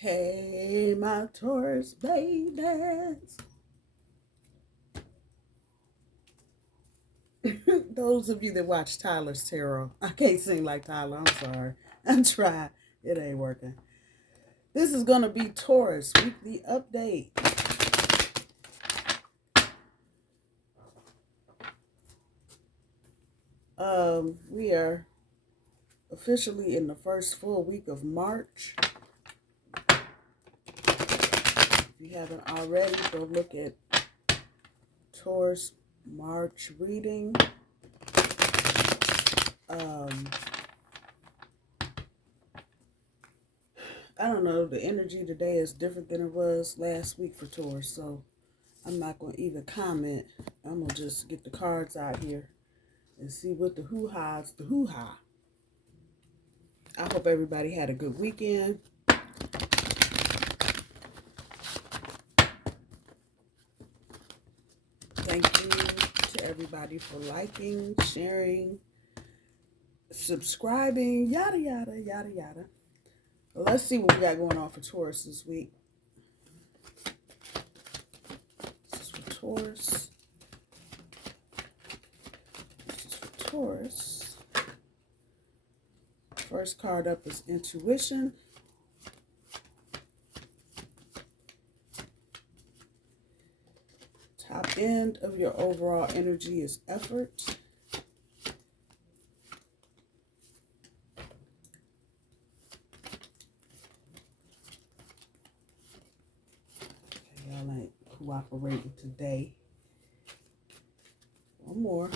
Hey, my Taurus babies. Those of you that watch Tyler's Tarot, I can't sing like Tyler. I'm sorry. I'm trying. It ain't working. This is going to be Taurus weekly update. We are officially in the first full week of March. If you haven't already, go look at Taurus March reading. I don't know, the energy today is different than it was last week for Taurus, so I'm not going to even comment. I'm going to just get the cards out here and see what the hoo-ha's the hoo-ha. I hope everybody had a good weekend. Thank you to everybody for liking, sharing, subscribing, yada, yada, yada, yada. Well, let's see what we got going on for Taurus this week. This is for Taurus. This is for Taurus. First card up is Intuition. Top end of your overall energy is Effort. Okay, y'all ain't cooperating today. One more.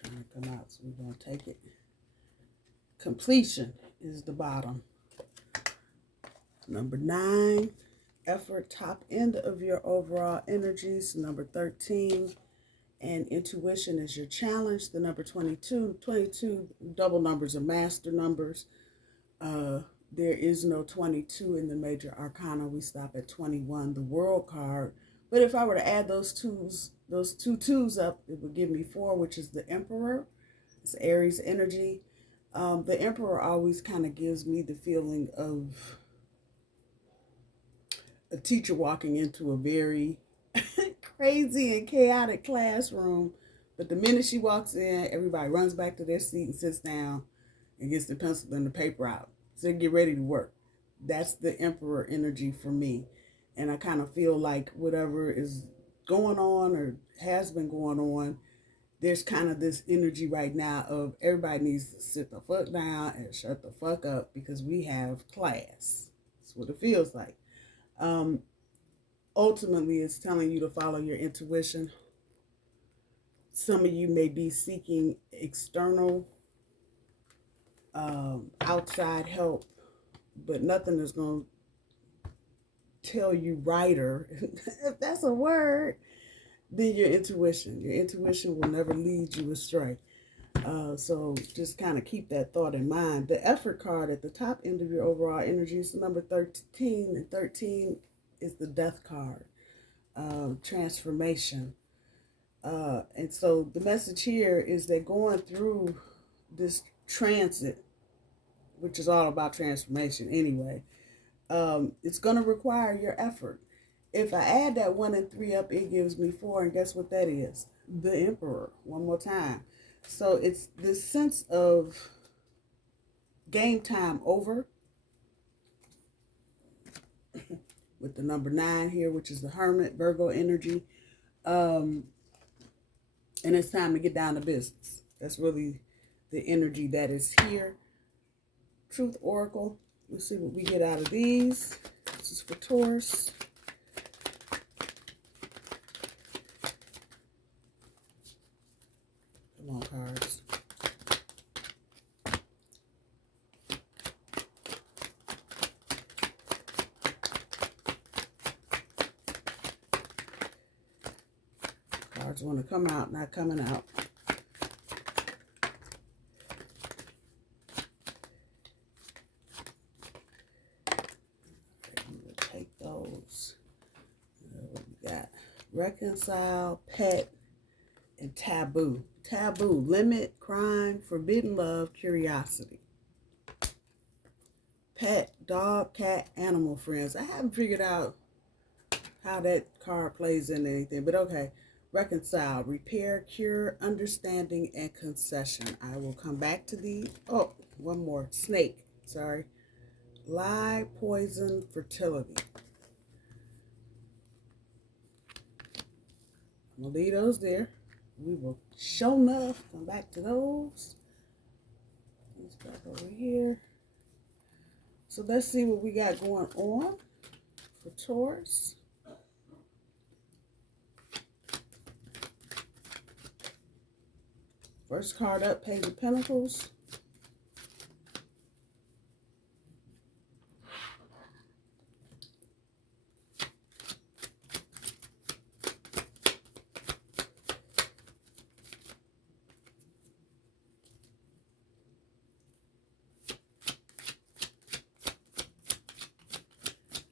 Trying to come out, so we're going to take it. Completion is the bottom. Number 9, Effort, top end of your overall energies. Number 13, and Intuition is your challenge. The number 22. 22 double numbers are master numbers. There is no 22 in the major arcana. We stop at 21, the World card. But if I were to add those two twos up, it would give me 4, which is the Emperor. It's Aries energy. The Emperor always kind of gives me the feeling of a teacher walking into a very crazy and chaotic classroom. But the minute she walks in, everybody runs back to their seat and sits down and gets the pencil and the paper out. So get ready to work. That's the Emperor energy for me. And I kind of feel like whatever is going on or has been going on, there's kind of this energy right now of everybody needs to sit the fuck down and shut the fuck up because we have class. That's what it feels like. Ultimately, it's telling you to follow your intuition. Some of you may be seeking external, outside help, but nothing is going to tell you righter, if that's a word, than your intuition. Your intuition will never lead you astray. So just kind of keep that thought in mind. The Effort card at the top end of your overall energy is number 13, and 13 is the Death card, transformation. And so the message here is that going through this transit, which is all about transformation anyway, it's going to require your effort. If I add that 1 and 3 up, it gives me 4. And guess what that is? The Emperor. One more time. So it's this sense of game time over with the number 9 here, which is the Hermit, Virgo energy. And it's time to get down to business. That's really the energy that is here. Truth Oracle. Let's see what we get out of these. This is for Taurus. Come on, cards. Cards want to come out, not coming out. reconcile, pet, and taboo. Taboo, limit, crime, forbidden love, curiosity. Pet, dog, cat, animal friends. I haven't figured out how that card plays into anything, but okay. Reconcile, repair, cure, understanding, and concession. I will come back to the, oh, one more. Snake, sorry. Lie, poison, fertility. I'm going to leave those there. We will show enough come back to those. Let's back over here. So let's see what we got going on for Taurus. First card up, Page of Pentacles.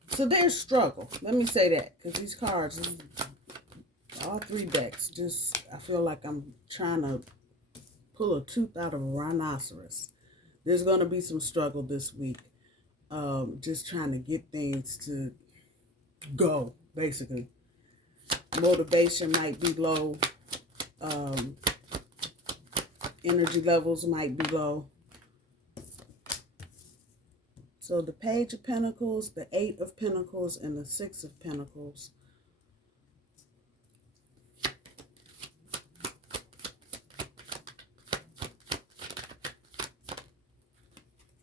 So there's struggle. Let me say that, because these cards, all three decks, just, I feel like I'm trying to pull a tooth out of a rhinoceros. There's going to be some struggle this week. Just trying to get things to go, basically. Motivation might be low. Energy levels might be low. So the Page of Pentacles, the Eight of Pentacles, and the Six of Pentacles.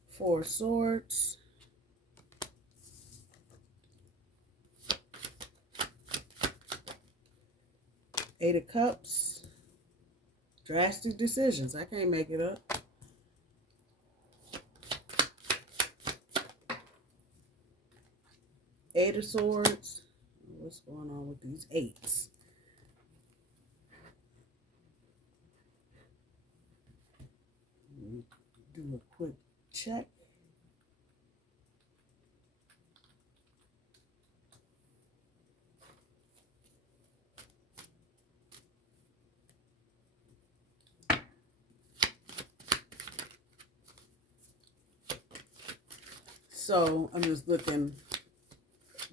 Four of Swords. Eight of Cups. Drastic decisions. I can't make it up. Eight of Swords. What's going on with these eights? Do a quick check. So I'm just looking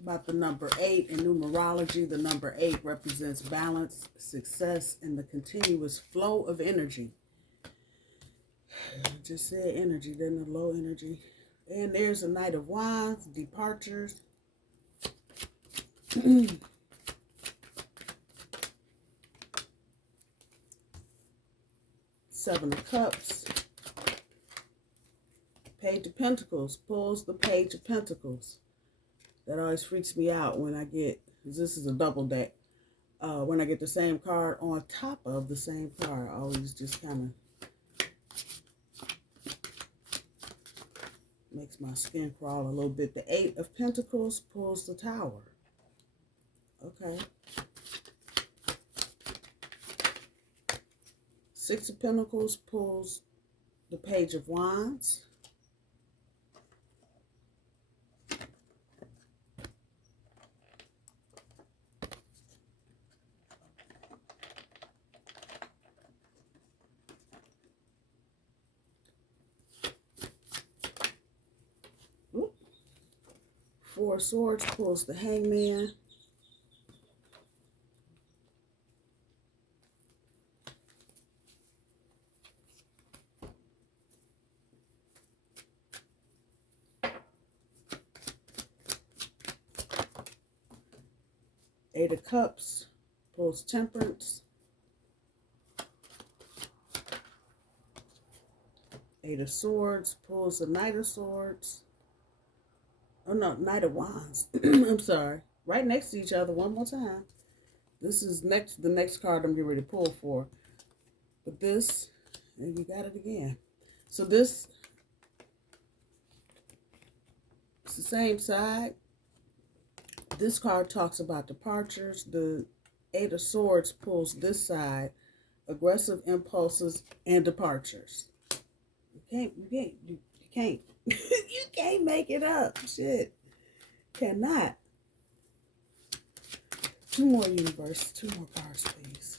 about the number 8 in numerology. The number 8 represents balance, success, and the continuous flow of energy. I just said energy, then the low energy. And there's a Knight of Wands, departures. Seven of Cups. Page of Pentacles pulls the Page of Pentacles. That always freaks me out when I get, this is a double deck. When I get the same card on top of the same card, I always just kind of makes my skin crawl a little bit. The Eight of Pentacles pulls the Tower. Okay. Six of Pentacles pulls the Page of Wands. Four of Swords pulls the Hangman. Eight of Cups pulls Temperance. Eight of Swords pulls the Knight of Swords. Oh no, Knight of Wands. I'm sorry. Right next to each other one more time. This is the next card I'm getting ready to pull for. But this, and you got it again. So this, it's the same side. This card talks about departures. The Eight of Swords pulls this side. Aggressive impulses and departures. You can't. You can't make it up. Shit. Cannot. two more universe, two more cards, please.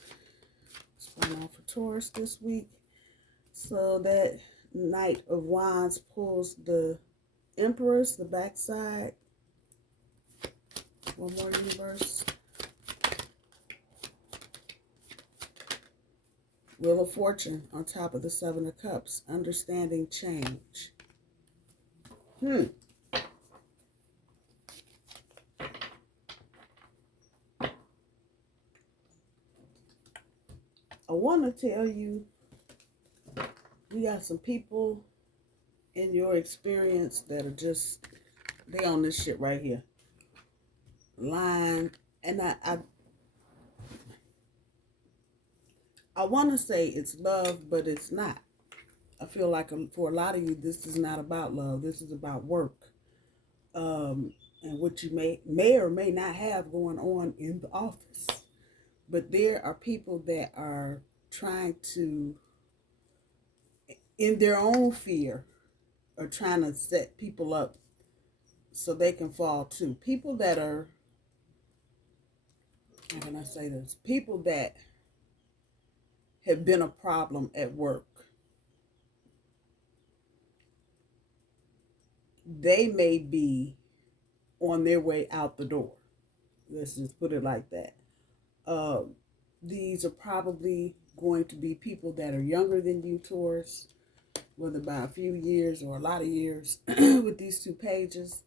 What's going on for Taurus this week? So that Knight of Wands pulls the Empress, the backside. One more universe. Wheel of Fortune on top of the Seven of Cups. Understanding change. I want to tell you, we got some people in your experience that are just, they on this shit right here. Lying. And I want to say it's love, but it's not. I feel like for a lot of you, this is not about love. This is about work. And what you may or may not have going on in the office. But there are people that are trying to, in their own fear, are trying to set people up so they can fall too. People that are, how can I say this? People that have been a problem at work. They may be on their way out the door. Let's just put it like that. These are probably going to be people that are younger than you, Taurus, whether by a few years or a lot of years with these two pages.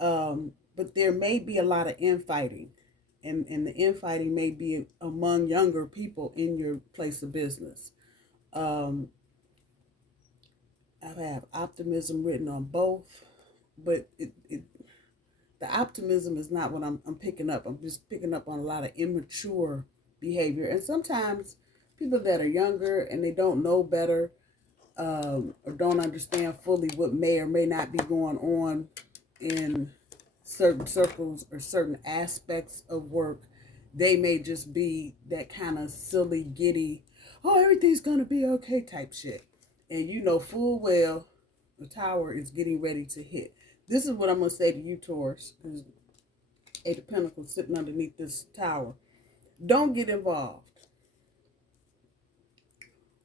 But there may be a lot of infighting. And the infighting may be among younger people in your place of business. I have optimism written on both, but the optimism is not what I'm picking up. I'm just picking up on a lot of immature behavior. And sometimes people that are younger and they don't know better or don't understand fully what may or may not be going on in certain circles or certain aspects of work, they may just be that kind of silly, giddy, oh, everything's going to be okay type shit. And you know full well the tower is getting ready to hit. This is what I'm going to say to you, Taurus, because Eight of Pentacles sitting underneath this tower. Don't get involved.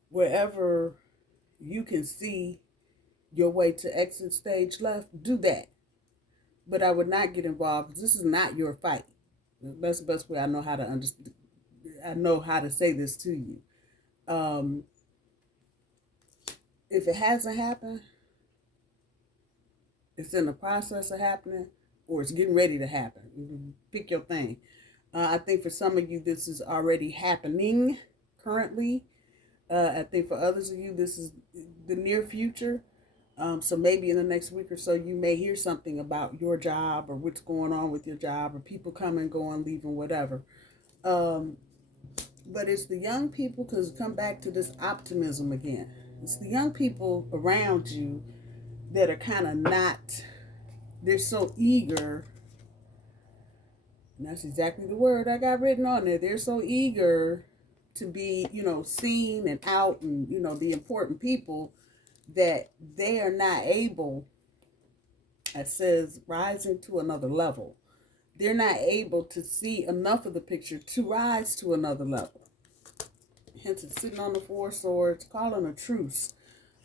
Wherever you can see your way to exit stage left, do that. But I would not get involved because this is not your fight. That's the best way I know how to understand. I know how to say this to you. If it hasn't happened, it's in the process of happening, or it's getting ready to happen. Pick your thing. I think for some of you, this is already happening currently. I think for others of you, this is the near future. So maybe in the next week or so, you may hear something about your job or what's going on with your job or people coming, going, leaving, whatever. But it's the young people, because come back to this optimism again. It's the young people around you that are kind of not, they're so eager. And that's exactly the word I got written on there. They're so eager to be, seen and out and, the important people, that they are not able, it says, rising to another level. They're not able to see enough of the picture to rise to another level. Hence, it's sitting on the Four Swords, calling a truce.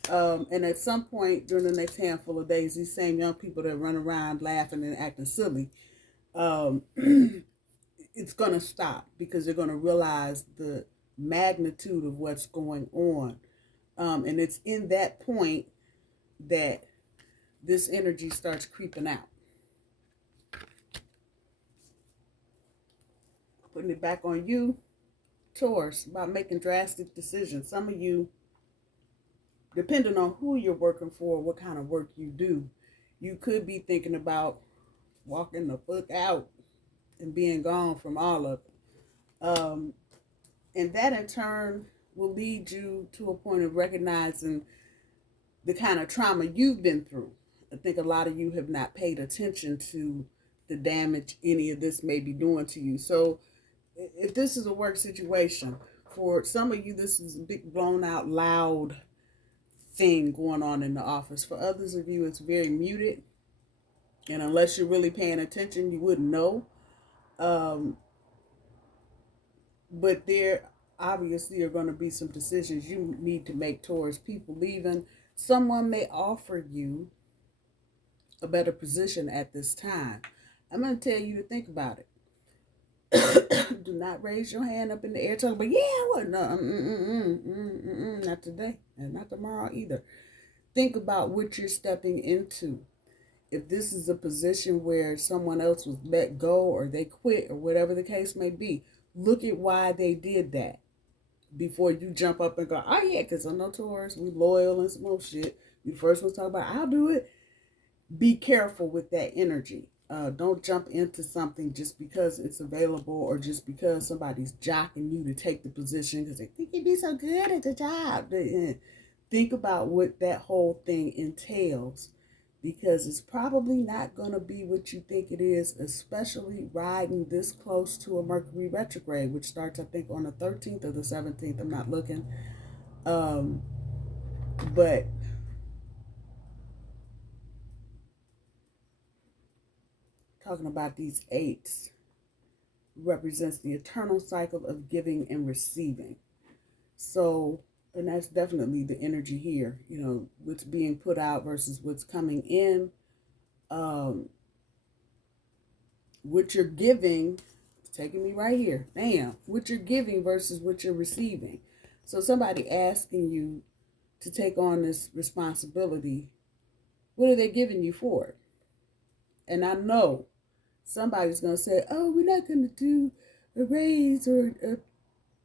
And at some point during the next handful of days, these same young people that run around laughing and acting silly, it's going to stop because they're going to realize the magnitude of what's going on. And it's in that point that this energy starts creeping out. Putting it back on you, Taurus, about making drastic decisions. Some of you, depending on who you're working for, what kind of work you do, you could be thinking about walking the fuck out and being gone from all of it. And that in turn will lead you to a point of recognizing the kind of trauma you've been through. I think a lot of you have not paid attention to the damage any of this may be doing to you. So if this is a work situation, for some of you, this is a big blown out loud thing going on in the office. For others of you, it's very muted. And unless you're really paying attention, you wouldn't know. But there obviously are going to be some decisions you need to make towards people leaving. Someone may offer you a better position at this time. I'm going to tell you to think about it. Do not raise your hand up in the air talking about, yeah, what? No, not today and not tomorrow either. Think about what you're stepping into. If this is a position where someone else was let go or they quit or whatever the case may be, look at why they did that before you jump up and go, oh yeah, because I know Taurus, we loyal and some more shit. You first was talking about, I'll do it. Be careful with that energy. Don't jump into something just because it's available or just because somebody's jocking you to take the position because they think you'd be so good at the job. Think about what that whole thing entails, because it's probably not going to be what you think it is, especially riding this close to a Mercury retrograde, which starts, I think, on the 13th or the 17th. I'm not looking. But talking about these eights represents the eternal cycle of giving and receiving. So, and that's definitely the energy here, you know, what's being put out versus what's coming in. What you're giving, it's taking me right here. Damn, what you're giving versus what you're receiving. So somebody asking you to take on this responsibility, what are they giving you for it? And I know somebody's going to say, oh, we're not going to do a raise or a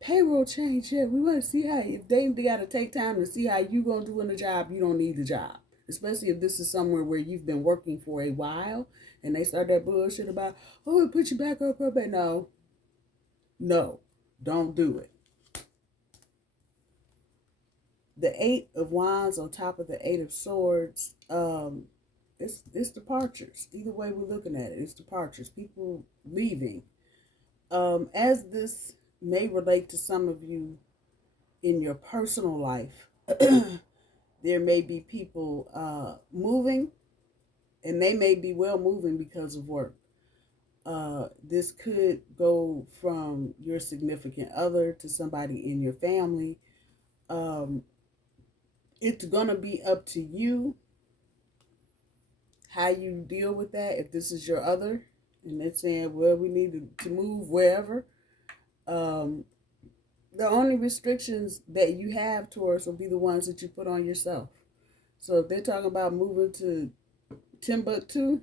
payroll change yet. We want to see how, if they got to take time to see how you going to do in the job, you don't need the job. Especially if this is somewhere where you've been working for a while and they start that bullshit about, oh, it put you back up. No, don't do it. The Eight of Wands on top of the Eight of Swords, it's departures. Either way we're looking at it, it's departures. People leaving. As this may relate to some of you in your personal life, there may be people moving, and they may be well moving because of work. This could go from your significant other to somebody in your family. It's going to be up to you how you deal with that. If this is your other and they're saying, well, we need to move wherever, the only restrictions that you have, Taurus, will be the ones that you put on yourself. So if they're talking about moving to Timbuktu,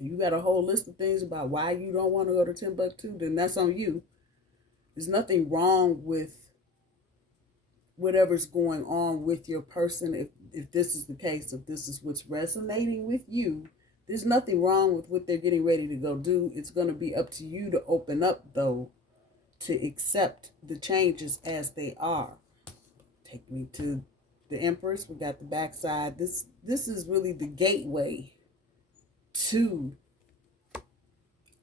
you got a whole list of things about why you don't want to go to Timbuktu, then that's on you. There's nothing wrong with whatever's going on with your person. If this is the case, if this is what's resonating with you, there's nothing wrong with what they're getting ready to go do. It's going to be up to you to open up, though, to accept the changes as they are. Take me to the Empress. We got the backside. This is really the gateway to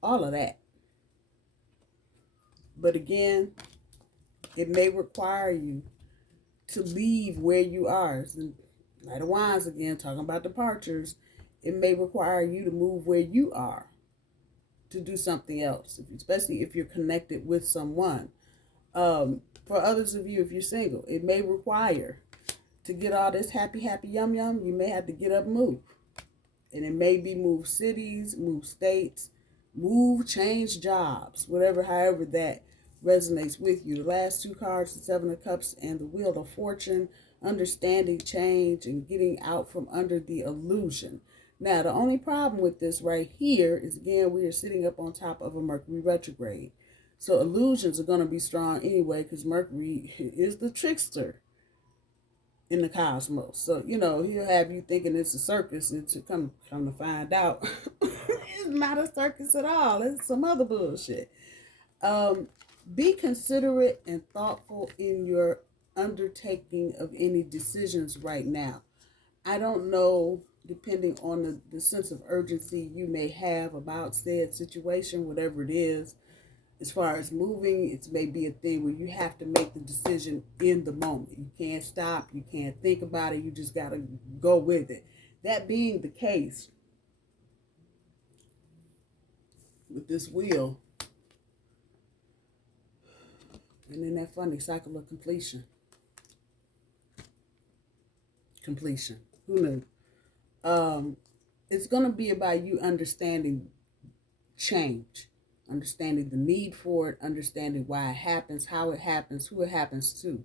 all of that. But again, it may require you to leave where you are. Knight of Wands again, talking about departures. It may require you to move where you are to do something else, especially if you're connected with someone. For others of you, if you're single, it may require to get all this happy, yum, you may have to get up and move. And it may be move cities, move states, change jobs, however that resonates with you. The last two cards, the Seven of Cups and the Wheel of Fortune, understanding change and getting out from under the illusion. Now, the only problem with this right here is, again, we are sitting up on top of a Mercury retrograde. So illusions are going to be strong anyway, because Mercury is the trickster in the cosmos. So, you know, he'll have you thinking it's a circus, and to come to find out, it's not a circus at all. It's some other bullshit. Be considerate and thoughtful in your undertaking of any decisions right now. I don't know, depending on the sense of urgency you may have about said situation, whatever it is. As far as moving, it may be a thing where you have to make the decision in the moment. You can't stop. You can't think about it. You just got to go with it. That being the case, with this wheel, And then that funny cycle of completion. Completion. Who knew? It's going to be about you understanding change, understanding the need for it, understanding why it happens, how it happens, who it happens to.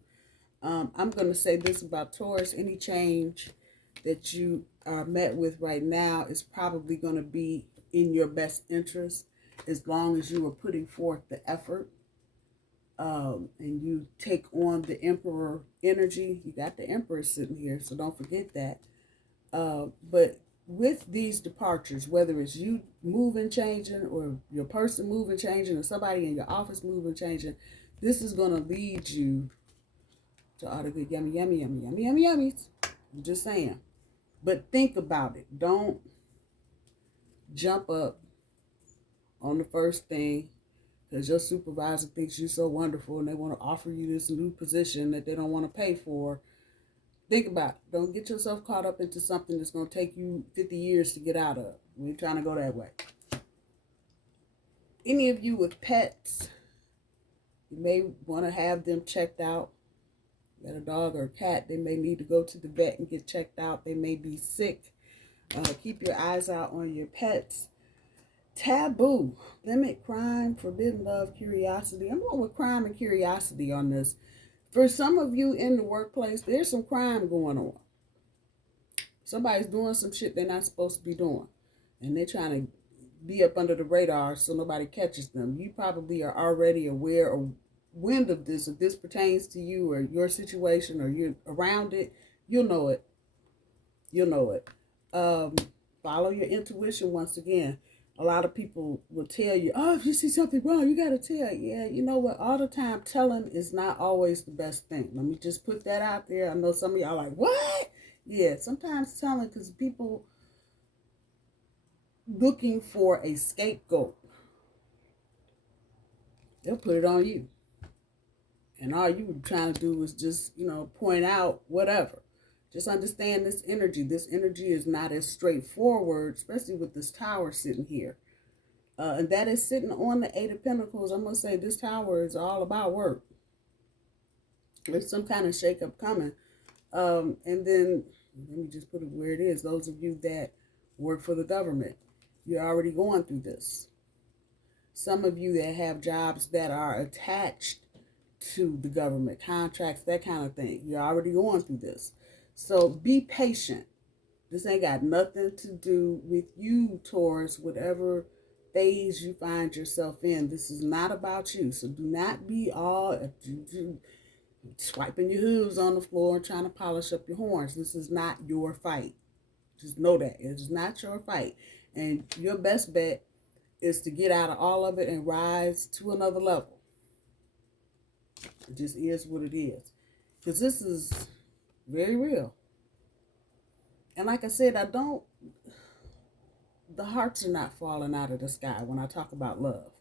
I'm going to say this about Taurus. Any change that you are met with right now is probably going to be in your best interest as long as you are putting forth the effort. And you take on the Emperor energy. You got the Emperor sitting here, so don't forget that. But with these departures, whether it's you moving, changing, or your person moving, changing, or somebody in your office moving, changing, this is going to lead you to all the good yummy, yummy, yummy, yummy, yummy, yummies. I'm just saying. But think about it. Don't jump up on the first thing because your supervisor thinks you're so wonderful and they want to offer you this new position that they don't want to pay for. Think about it. Don't get yourself caught up into something that's going to take you 50 years to get out of. We ain't trying to go that way. Any of you with pets, you may want to have them checked out. You got a dog or a cat, they may need to go to the vet and get checked out. They may be sick. Keep your eyes out on your pets. Taboo, limit crime, forbidden love, curiosity. I'm going with crime and curiosity on this. For some of you in the workplace, there's some crime going on. Somebody's doing some shit they're not supposed to be doing. And they're trying to be up under the radar so nobody catches them. You probably are already aware or wind of this. If this pertains to you or your situation or you're around it, you'll know it. You'll know it. Follow your intuition once again. A lot of people will tell you, oh, if you see something wrong, you got to tell. Yeah, you know what? All the time, telling is not always the best thing. Let me just put that out there. I know some of y'all are like, what? Yeah, sometimes telling because people looking for a scapegoat. They'll put it on you. And all you were trying to do is just, point out whatever. Just understand this energy. This energy is not as straightforward, especially with this tower sitting here. And that is sitting on the Eight of Pentacles. I'm going to say this tower is all about work. There's some kind of shakeup coming. And then, let me just put it where it is. Those of you that work for the government, you're already going through this. Some of you that have jobs that are attached to the government, contracts, that kind of thing, you're already going through this. So be patient. This ain't got nothing to do with you, Taurus, whatever phase you find yourself in. This is not about you. So do not be all swiping your hooves on the floor and trying to polish up your horns. This is not your fight. Just know that. It is not your fight. And your best bet is to get out of all of it and rise to another level. It just is what it is. Because this is very real. And like I said, the hearts are not falling out of the sky when I talk about love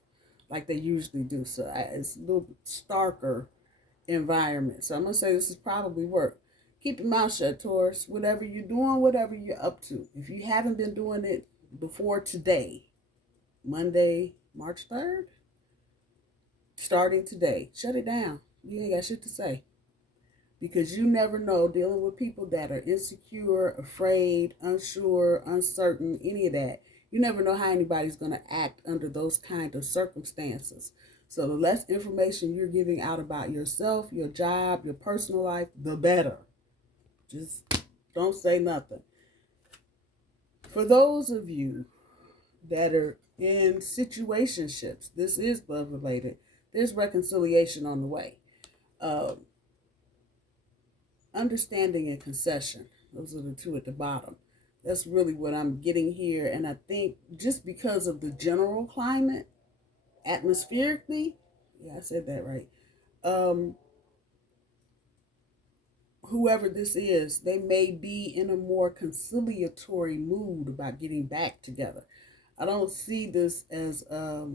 like they usually do. So it's a little starker environment. So I'm going to say this is probably work. Keep your mouth shut, Taurus. Whatever you're doing, whatever you're up to. If you haven't been doing it before today, Monday, March 3rd, starting today, shut it down. You ain't got shit to say. Because you never know, dealing with people that are insecure, afraid, unsure, uncertain, any of that. You never know how anybody's going to act under those kind of circumstances. So the less information you're giving out about yourself, your job, your personal life, the better. Just don't say nothing. For those of you that are in situationships, this is love related, there's reconciliation on the way. Understanding and concession. Those are the two at the bottom. That's really what I'm getting here. And I think just because of the general climate, atmospherically, yeah, I said that right. Whoever this is, they may be in a more conciliatory mood about getting back together. I don't see this as a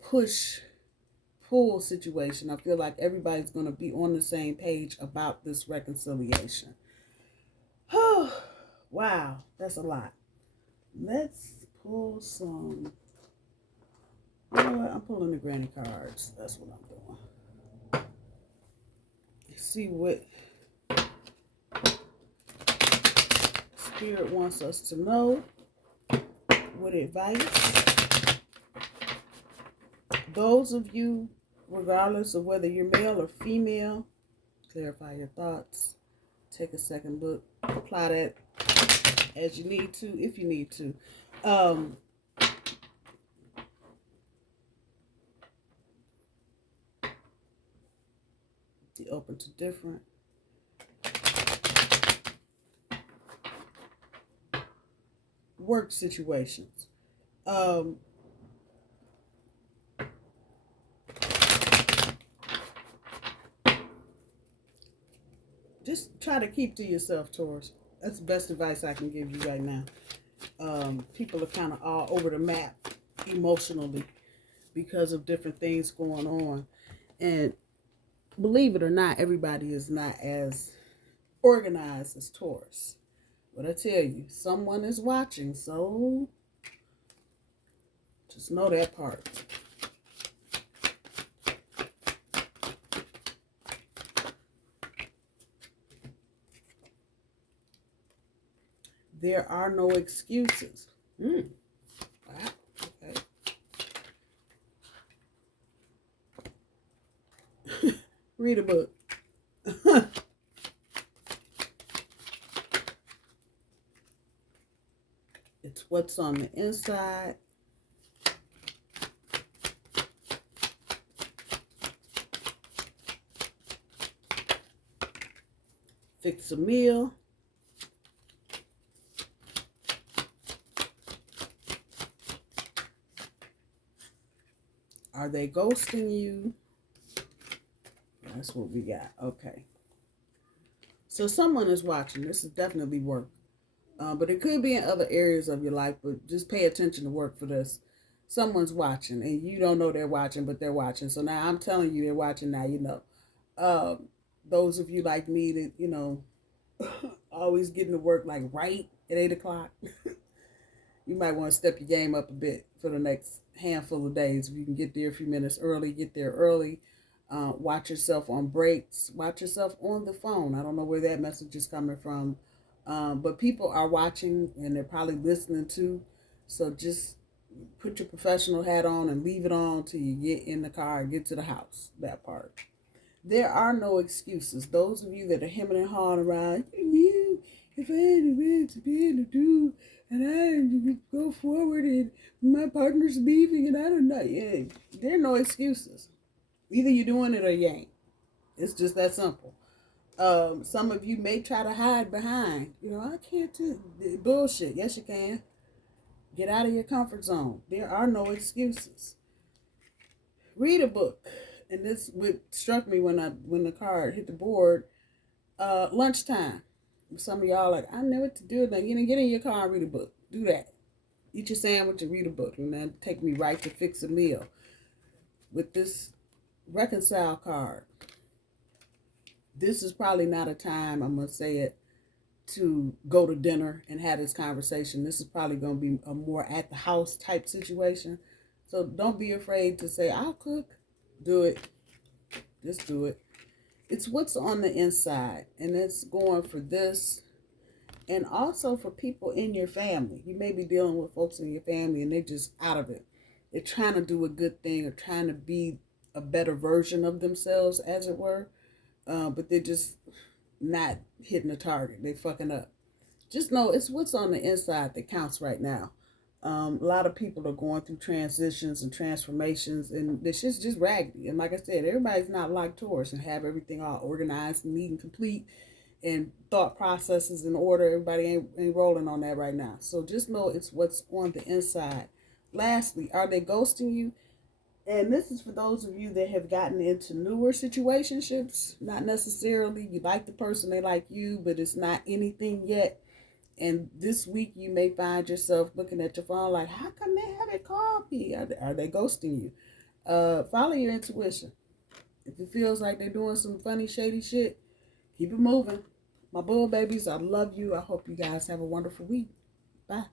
push-pull situation. I feel like everybody's going to be on the same page about this reconciliation. Oh, wow, that's a lot. Let's pull some. You know what? I'm pulling the granny cards. That's what I'm doing. See what Spirit wants us to know. What advice? Those of you, regardless of whether you're male or female, clarify your thoughts. Take a second look. Apply that as you need to, if you need to. Be open to different. Work situations. Just try to keep to yourself, Taurus. That's the best advice I can give you right now. People are kind of all over the map emotionally because of different things going on. And believe it or not, everybody is not as organized as Taurus. But I tell you, someone is watching, so just know that part. There are no excuses. Wow. Okay. Read a book. It's what's on the inside. Fix a meal. Are they ghosting you? That's what we got. Okay. So someone is watching. This is definitely work. But it could be in other areas of your life. But just pay attention to work for this. Someone's watching. And you don't know they're watching, but they're watching. So now I'm telling you they're watching. Now you know. Those of you like me that, you know, always getting to work like right at 8 o'clock. You might want to step your game up a bit for the next handful of days. If you can get there a few minutes early, get there early. Watch yourself on breaks. Watch yourself on the phone. I don't know where that message is coming from. But people are watching and they're probably listening too. So just put your professional hat on and leave it on till you get in the car and get to the house. That part. There are no excuses. Those of you that are hemming and hawing around, if I had anything to be able to do, and I go forward, and my partner's leaving, and I don't know. Yeah, there are no excuses. Either you're doing it or you ain't. It's just that simple. Some of you may try to hide behind, I can't do bullshit. Yes, you can. Get out of your comfort zone. There are no excuses. Read a book. And this what struck me when the card hit the board. Lunchtime. Some of y'all like, I know what to do. Now, get in your car and read a book. Do that. Eat your sandwich and read a book. And then take me right to fix a meal. With this reconcile card, this is probably not a time, I'm going to say it, to go to dinner and have this conversation. This is probably going to be a more at the house type situation. So don't be afraid to say, I'll cook. Do it. Just do it. It's what's on the inside. And it's going for this. And also for people in your family. You may be dealing with folks in your family and they're just out of it. They're trying to do a good thing or trying to be a better version of themselves, as it were. But they're just not hitting the target. They're fucking up. Just know it's what's on the inside that counts right now. A lot of people are going through transitions and transformations, and this shit's just raggedy. And like I said, everybody's not like Taurus and have everything all organized, neat, and complete, and thought processes in order. Everybody ain't rolling on that right now. So just know it's what's on the inside. Lastly, are they ghosting you? And this is for those of you that have gotten into newer situationships. Not necessarily you like the person, they like you, but it's not anything yet. And this week you may find yourself looking at your phone like, how come they haven't called me? Are they ghosting you? Follow your intuition. If it feels like they're doing some funny, shady shit, keep it moving. My bull babies, I love you. I hope you guys have a wonderful week. Bye.